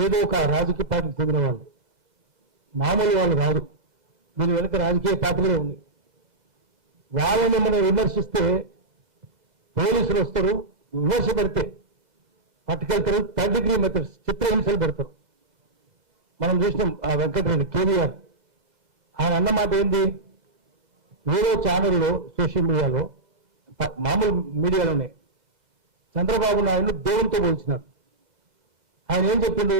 ఏదో ఒక రాజకీయ పార్టీకి చెందిన వాళ్ళు, మామూలు వాళ్ళు కాదు. దీని వెనుక రాజకీయ పార్టీలే ఉంది. వాళ్ళని మనం విమర్శిస్తే పోలీసులు వస్తారు, విమర్శ పెడితే పట్టుకెళ్తారు, థర్డ్ డిగ్రీ మెథడ్స్, చిత్రహింసలు పెడతారు. మనం చూసినాం ఆ వెంకటరెడ్డి కేవీఆర్, ఆయన అన్నమాట ఏంది, ఏదో ఛానల్లో సోషల్ మీడియాలో, మామూలు మీడియాలోనే చంద్రబాబు నాయుడు దేవునితో పోల్చినారు. ఆయన ఏం చెప్పిండు,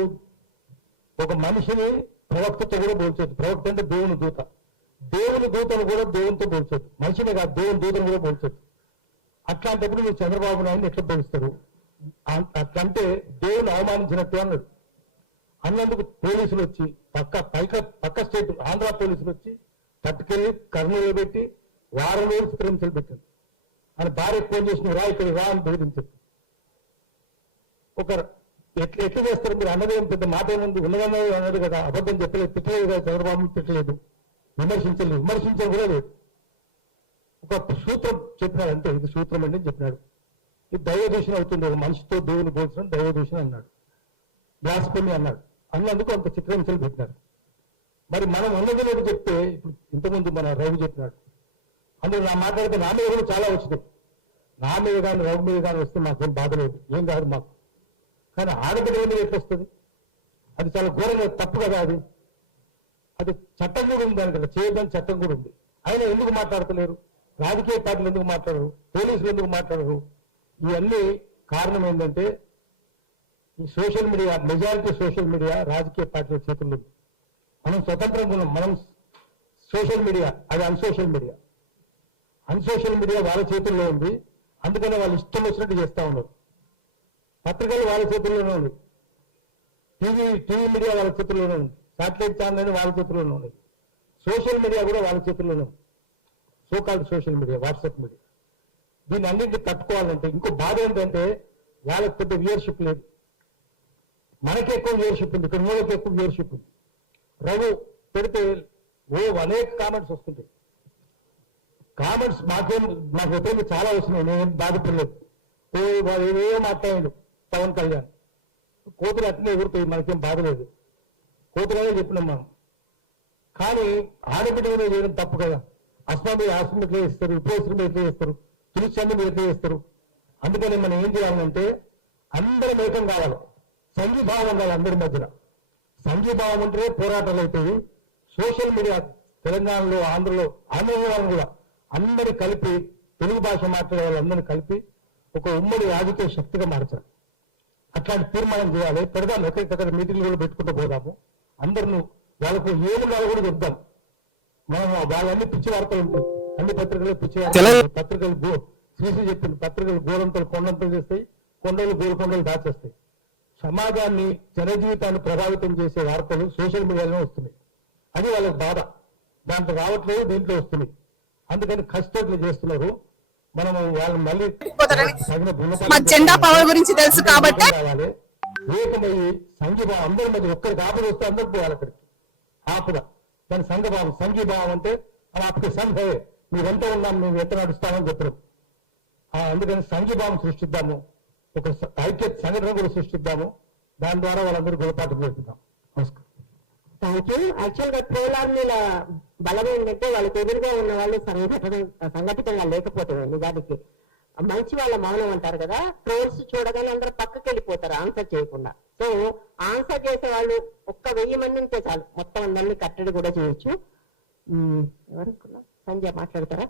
ఒక మనిషిని ప్రవక్తతో కూడా పోల్చొద్దు. ప్రవక్త అంటే దేవుని దూత, దేవుని దూతను కూడా దేవునితో పోల్చొద్దు. మనిషిని కాదు, దేవుని దూతను కూడా పోల్చొద్దు. అట్లాంటప్పుడు మీరు చంద్రబాబు నాయుడు ఎట్లా పోలుస్తారు? అట్లంటే దేవుని అవమానించినట్టు అన్నాడు. అన్నందుకు పోలీసులు వచ్చి పక్క స్టేట్ ఆంధ్ర పోలీసులు వచ్చి పట్టుకెళ్ళి కర్నూలు పెట్టి వారం రోజులు చిత్రహింసలు పెట్టారు. ఆయన భార్య ఫోన్ చేసిన రా ఇక్కడ రా అని బెదిరించారు. ఒక ఎట్లా చేస్తారు మీరు? అన్నదేం పెద్ద మాట ఏముంది, ఉన్నదన్నది అన్నాడు కదా, అబద్ధం చెప్పలేదు, తిట్టలేదు కదా, చంద్రబాబు తిట్టలేదు, విమర్శించలేదు కూడా లేదు. ఒక సూత్రం చెప్పినాడు అంతే, ఇది సూత్రం అండి చెప్పినాడు. ఇది దైవదూషణ అవుతుంది, ఒక మనిషితో దేవుని పోల్చడం దైవదూషణ అన్నాడు, బ్లాస్ఫెమీ అన్నాడు. అన్నందుకు అంత చిత్రహింసలు పెట్టినాడు. మరి మనం ఉన్నది లేదు చెప్తే, ఇప్పుడు ఇంతకుముందు మన రవి చెప్పినాడు, అందులో నా మాట్లాడితే నా మీద కూడా చాలా వచ్చినాయి. నా మీద కానీ రవి మీద కానీ వస్తే మాకేం బాధ లేదు, ఏం కాదు మాకు. కానీ ఆడబిడ్డ మీద ఎట్లా వస్తుంది? అది చాలా ఘోరంగా తప్పు కదా. అది చట్టం కూడా ఉంది, దాని కదా చేయడానికి చట్టం కూడా ఉంది. అయినా ఎందుకు మాట్లాడతలేరు? రాజకీయ పార్టీలు ఎందుకు మాట్లాడరు? పోలీసులు ఎందుకు మాట్లాడరు? ఇవన్నీ కారణం ఏంటంటే ఈ social media, majority social media రాజకీయ పార్టీల చేతుల్లో. మనం స్వతంత్రంగా ఉన్నాం. మనం సోషల్ మీడియా, అది అన్సోషల్ మీడియా. అన్సోషల్ మీడియా వాళ్ళ చేతుల్లో ఉంది. అందుకనే వాళ్ళు ఇష్టం వచ్చినట్టు చేస్తూ ఉన్నారు. పత్రికలు వాళ్ళ చేతుల్లోనే ఉంది, టీవీ మీడియా వాళ్ళ చేతుల్లోనే ఉంది, శాటిలైట్ ఛానల్ వాళ్ళ చేతుల్లోనే ఉన్నాయి, సోషల్ మీడియా కూడా వాళ్ళ చేతుల్లోనే ఉంది. So called social media, WhatsApp media. దీన్ని అన్నింటినీ తట్టుకోవాలంటే ఇంకో బాధ ఏంటంటే వాళ్ళకి పెద్ద వ్యూయర్షిప్ లేదు, మనకి ఎక్కువ వ్యూయర్షిప్ ఉంది, ఇక్కడ మూలకి ఎక్కువ వ్యూయర్షిప్ ఉంది. రఘు పెడితే అనేక కామెంట్స్ వస్తుంటాయి. కామెంట్స్ నాకు వ్యతిరేకంగా చాలా వస్తున్నాయి, నేను బాధపడలేదు. వాళ్ళు ఏవో మాట్లాడాడు పవన్ కళ్యాణ్, కోతులు అట్లనే ఎగురుతాయి, మనకేం బాధ లేదు, కోతులనే చెప్పినాం మనం. కానీ ఆడబిడ్డ మీద చేయడం తప్పు కదా. అస్మా మీద ఆశ్రమం ఎట్లా చేస్తారు, ఉపయోగం మీద ఎట్లా చేస్తారు, తులసి మీద ఎట్లా చేస్తారు? అందుకని మనం ఏం చేయాలంటే అందరం ఏకం కావాలి, సంఘీభావం ఉండాలి అందరి మధ్యన. సంఘీభావం ఉంటే పోరాటాలు అవుతాయి. సోషల్ మీడియా తెలంగాణలో, ఆంధ్రలో వాళ్ళని కూడా అందరినీ కలిపి, తెలుగు భాష మాట్లాడే వాళ్ళందరినీ కలిపి ఒక ఉమ్మడి రాజకీయ శక్తిగా మార్చాలి. అట్లాంటి తీర్మానం చేయాలి. పెడదాం, ఎక్కడికక్కడ మీటింగ్లు కూడా పెట్టుకుంటూ పోదాము. అందరూ వాళ్ళకు ఏమున్నారో కూడా చెప్దాం. మనం వాళ్ళన్ని పిచ్చి వార్తలు ఉంటాయి, అన్ని పత్రికలు పిచ్చి వార్తలు. పత్రికలు శ్రీశ్రీ చెప్పింది, పత్రికలు గోరంతలు కొండంతలు చేస్తాయి, కొండలు గోల్కొండలు దాచేస్తాయి. సమాజాన్ని, జనజీవితాన్ని ప్రభావితం చేసే వార్తలు సోషల్ మీడియాలో వస్తున్నాయి. అది వాళ్ళకి బాధ. దాంట్లో రావట్లేదు, దీంట్లో వస్తున్నాయి. అందుకని కష్టట్లు చేస్తున్నారు. మనం వాళ్ళని మళ్ళీ జెండా పవర్ గురించి తెలుసు కాబట్టి ఏకమయ్యి సంఘీభావం అందరి మధ్య ఒక్కరికి ఆపద వస్తే అందరికి పోవాలి అక్కడికి. ఆపద దాని సంఘభావం. సంఘీభావం అంటే ఆపద సంఘవే, మేము ఎంత ఉన్నాం, మేము ఎంత నడుస్తామని చెప్పరు. అందుకని సంఘీభావం సృష్టిద్దాము, ఒక ఐక్యత సంఘటన కూడా సృష్టిద్దాము. దాని ద్వారా వాళ్ళందరూ గుణపాఠం నేర్పుదాం. నమస్కారం. Thank you. యాక్చువల్ గా ట్రోల్ ఆర్మీల బలం ఏంటంటే వాళ్ళకి ఎదురుగా ఉన్న వాళ్ళు సంఘటితంగా లేకపోతే, నిజానికి మంచి వాళ్ళ మౌనం అంటారు కదా, ట్రోల్స్ చూడగానే అందరూ పక్కకి వెళ్ళిపోతారు ఆన్సర్ చేయకుండా. సో ఆన్సర్ చేసే వాళ్ళు 1000 మంది ఉంటే చాలు, మొత్తం అందరినీ కట్టడి కూడా చేయొచ్చు. ఎవరనుకున్నా? సంజయ్ మాట్లాడతారా?